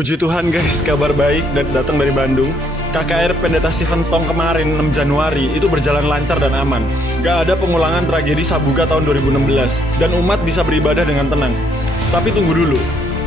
Puji Tuhan guys, kabar baik dan datang dari Bandung. KKR Pendeta Stephen Tong kemarin 6 Januari itu berjalan lancar dan aman. Gak ada pengulangan tragedi Sabuga tahun 2016 dan umat bisa beribadah dengan tenang. Tapi tunggu dulu,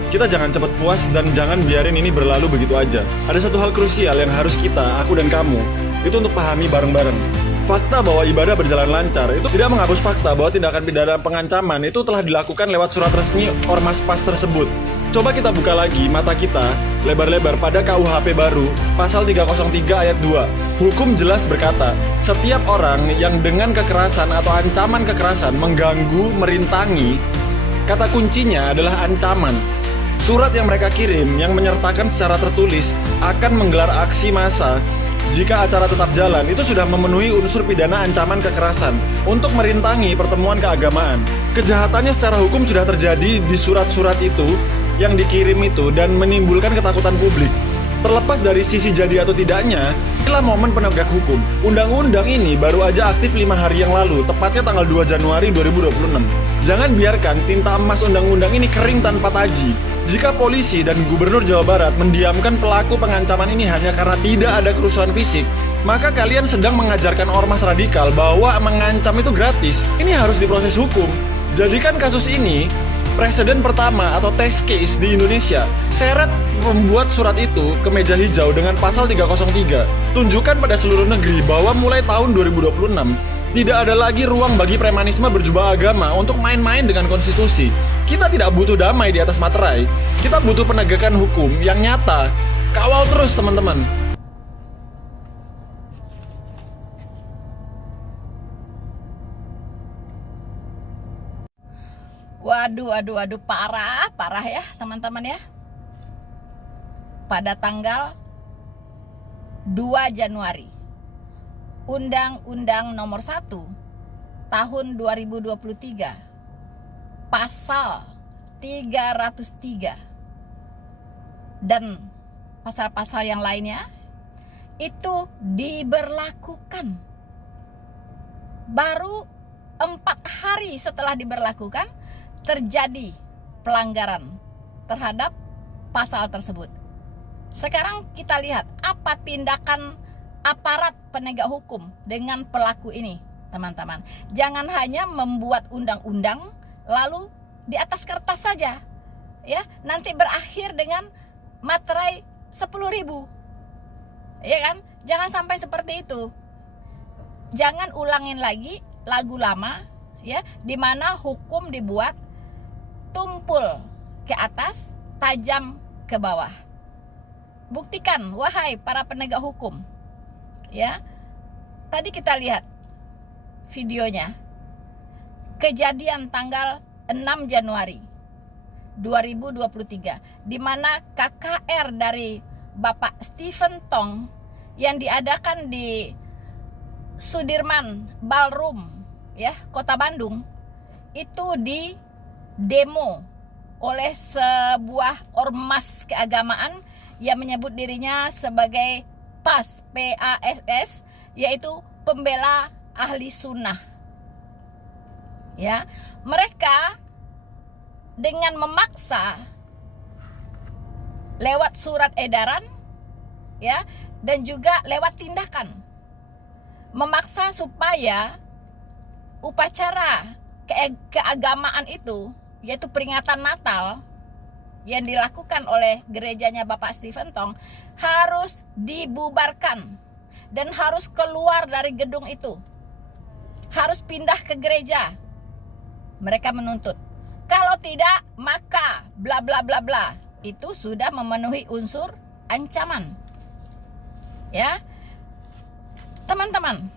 kita jangan cepat puas dan jangan biarin ini berlalu begitu aja. Ada satu hal krusial yang harus kita, aku dan kamu, itu untuk pahami bareng-bareng. Fakta bahwa ibadah berjalan lancar itu tidak menghapus fakta bahwa tindakan pidana pengancaman itu telah dilakukan lewat surat resmi Ormas PAS tersebut. Coba kita buka lagi mata kita lebar-lebar pada KUHP baru pasal 303 ayat 2. Hukum jelas berkata, setiap orang yang dengan kekerasan atau ancaman kekerasan mengganggu, merintangi, kata kuncinya adalah ancaman. Surat yang mereka kirim yang menyertakan secara tertulis akan menggelar aksi massa jika acara tetap jalan itu sudah memenuhi unsur pidana ancaman kekerasan untuk merintangi pertemuan keagamaan. Kejahatannya secara hukum sudah terjadi di surat-surat itu yang dikirim itu dan menimbulkan ketakutan publik. Terlepas dari sisi jadi atau tidaknya, inilah momen penegak hukum. Undang-undang ini baru aja aktif 5 hari yang lalu, tepatnya tanggal 2 Januari 2026. Jangan biarkan tinta emas undang-undang ini kering tanpa taji. Jika polisi dan Gubernur Jawa Barat mendiamkan pelaku pengancaman ini hanya karena tidak ada kerusuhan fisik, maka kalian sedang mengajarkan ormas radikal bahwa mengancam itu gratis. Ini harus diproses hukum. Jadikan kasus ini presiden pertama atau test case di Indonesia. Seret membuat surat itu ke meja hijau dengan pasal 303. Tunjukkan pada seluruh negeri bahwa mulai tahun 2026 tidak ada lagi ruang bagi premanisme berjubah agama untuk main-main dengan konstitusi. Kita tidak butuh damai di atas materai. Kita butuh penegakan hukum yang nyata. Kawal terus teman-teman. Waduh, parah ya teman-teman ya. Pada tanggal 2 Januari, Undang-Undang Nomor 1 Tahun 2023, Pasal 303 dan pasal-pasal yang lainnya itu diberlakukan. Baru 4 hari setelah diberlakukan, terjadi pelanggaran terhadap pasal tersebut. Sekarang kita lihat apa tindakan aparat penegak hukum dengan pelaku ini, teman-teman. Jangan hanya membuat undang-undang lalu di atas kertas saja, ya. Nanti berakhir dengan materai 10.000, ya kan? Jangan sampai seperti itu. Jangan ulangin lagi lagu lama, ya, di mana hukum dibuat tumpul ke atas, tajam ke bawah. Buktikan, wahai para penegak hukum. Ya. Tadi kita lihat videonya. Kejadian tanggal 6 Januari 2023 di mana KKR dari Bapak Stephen Tong yang diadakan di Sudirman Ballroom, ya, Kota Bandung, itu di demo oleh sebuah ormas keagamaan yang menyebut dirinya sebagai PAS, PASS, yaitu pembela ahli sunnah. Ya, mereka dengan memaksa lewat surat edaran, ya, dan juga lewat tindakan memaksa supaya upacara keagamaan itu, yaitu peringatan Natal yang dilakukan oleh gerejanya Bapak Stephen Tong, harus dibubarkan dan harus keluar dari gedung itu, harus pindah ke gereja. Mereka menuntut, kalau tidak maka bla bla bla bla. Itu sudah memenuhi unsur ancaman, ya teman-teman.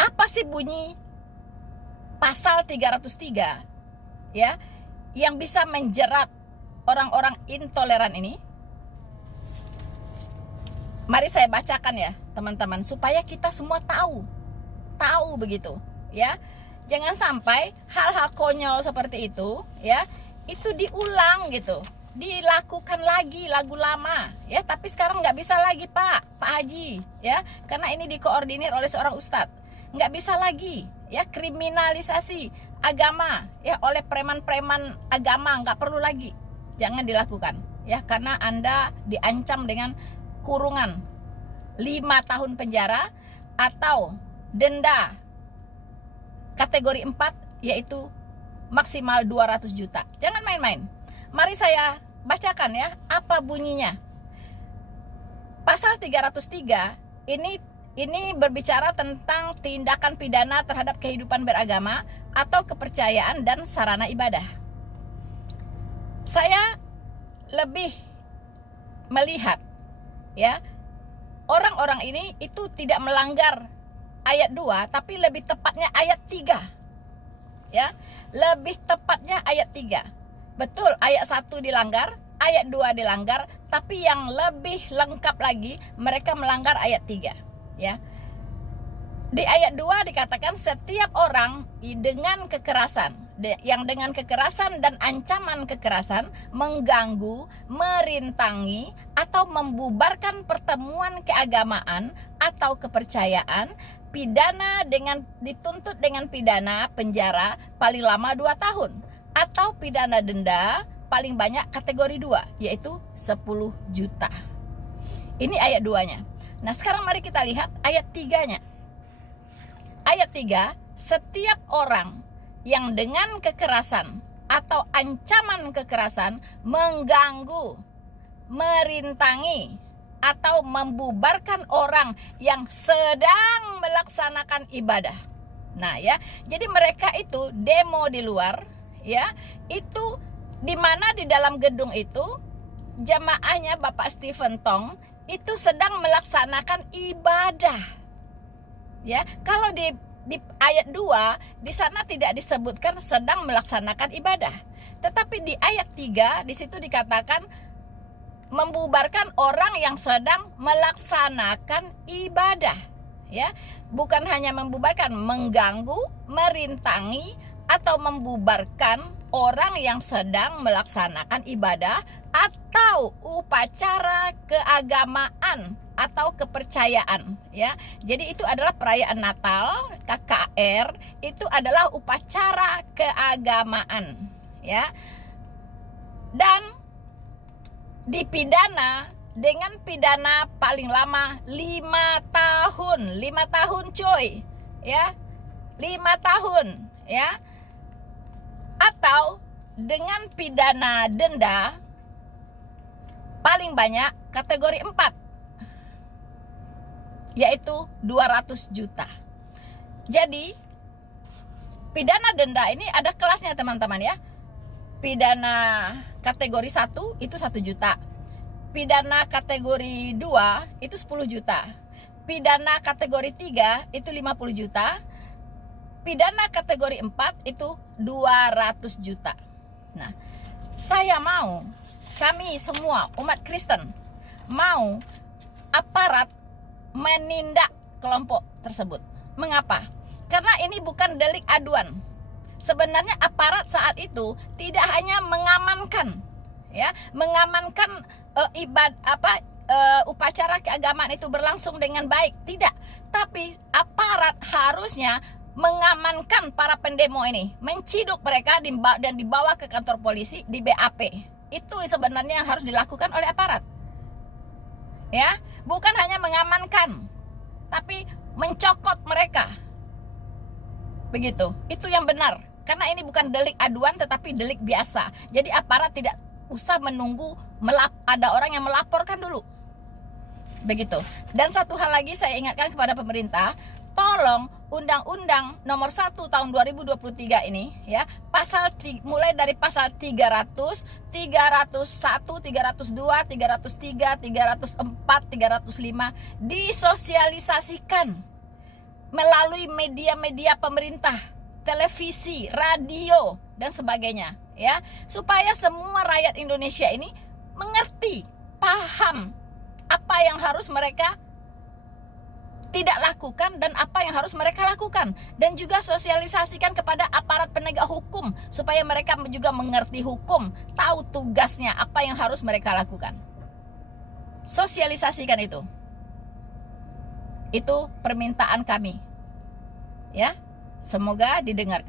Apa sih bunyi pasal 303, ya, yang bisa menjerat orang-orang intoleran ini? Mari saya bacakan ya teman-teman, supaya kita semua tahu begitu, ya. Jangan sampai hal-hal konyol seperti itu, ya, itu diulang gitu, dilakukan lagi lagu lama, ya. Tapi sekarang nggak bisa lagi Pak Haji, ya, karena ini dikoordinir oleh seorang ustadz. Nggak bisa lagi, ya, kriminalisasi agama, ya, oleh preman-preman agama, nggak perlu lagi. jangan dilakukan ya, karena Anda diancam dengan kurungan 5 tahun penjara atau denda kategori 4 yaitu maksimal 200 juta. Jangan main-main. Mari saya bacakan ya apa bunyinya. Pasal 303 ini berbicara tentang tindakan pidana terhadap kehidupan beragama atau kepercayaan dan sarana ibadah. Saya lebih melihat ya, orang-orang ini itu tidak melanggar ayat 2, tapi lebih tepatnya ayat 3. Ya, lebih tepatnya ayat 3. Betul, ayat 1 dilanggar, ayat 2 dilanggar, tapi yang lebih lengkap lagi mereka melanggar ayat 3, ya. Di ayat 2 dikatakan setiap orang dengan kekerasan, yang dengan kekerasan dan ancaman kekerasan mengganggu, merintangi atau membubarkan pertemuan keagamaan atau kepercayaan, dituntut dengan pidana penjara paling lama 2 tahun atau pidana denda paling banyak kategori 2 yaitu 10 juta. Ini ayat 2-nya. Nah, sekarang mari kita lihat ayat 3-nya. Ayat 3, setiap orang yang dengan kekerasan atau ancaman kekerasan mengganggu, merintangi atau membubarkan orang yang sedang melaksanakan ibadah. Nah ya, jadi mereka itu demo di luar ya, itu di mana di dalam gedung itu jamaahnya Bapak Stephen Tong itu sedang melaksanakan ibadah. Ya, kalau di ayat 2 di sana tidak disebutkan sedang melaksanakan ibadah. Tetapi di ayat 3 di situ dikatakan membubarkan orang yang sedang melaksanakan ibadah, ya. Bukan hanya membubarkan, mengganggu, merintangi atau membubarkan orang yang sedang melaksanakan ibadah atau upacara keagamaan atau kepercayaan, ya. Jadi itu adalah perayaan Natal, KKR, itu adalah upacara keagamaan, ya. Dan dipidana dengan pidana paling lama 5 tahun. 5 tahun coy, ya. 5 tahun, ya. Atau dengan pidana denda paling banyak kategori 4 yaitu 200 juta. Jadi pidana denda ini ada kelasnya teman-teman ya. Pidana kategori 1 itu 1 juta. Pidana kategori 2 itu 10 juta. Pidana kategori 3 itu 50 juta. Pidana kategori 4 itu 200 juta. Nah, saya mau, kami semua umat Kristen mau aparat menindak kelompok tersebut. Mengapa? Karena ini bukan delik aduan. Sebenarnya aparat saat itu tidak hanya mengamankan, ya, mengamankan upacara keagamaan itu berlangsung dengan baik, tidak. Tapi aparat harusnya mengamankan para pendemo ini, menciduk mereka dan dibawa ke kantor polisi, di BAP. Itu sebenarnya yang harus dilakukan oleh aparat. Ya, bukan hanya mengamankan, tapi mencokot mereka. Begitu. Itu yang benar. Karena ini bukan delik aduan tetapi delik biasa. Jadi aparat tidak usah menunggu ada orang yang melaporkan dulu. Begitu. Dan satu hal lagi saya ingatkan kepada pemerintah, tolong Undang-Undang nomor 1 tahun 2023 ini ya, mulai dari pasal 300, 301, 302, 303, 304, 305 disosialisasikan melalui media-media pemerintah, televisi, radio dan sebagainya ya, supaya semua rakyat Indonesia ini mengerti, paham apa yang harus mereka tidak lakukan dan apa yang harus mereka lakukan, dan juga sosialisasikan kepada aparat penegak hukum supaya mereka juga mengerti hukum, tahu tugasnya apa yang harus mereka lakukan. Sosialisasikan itu permintaan kami, ya. Semoga didengarkan.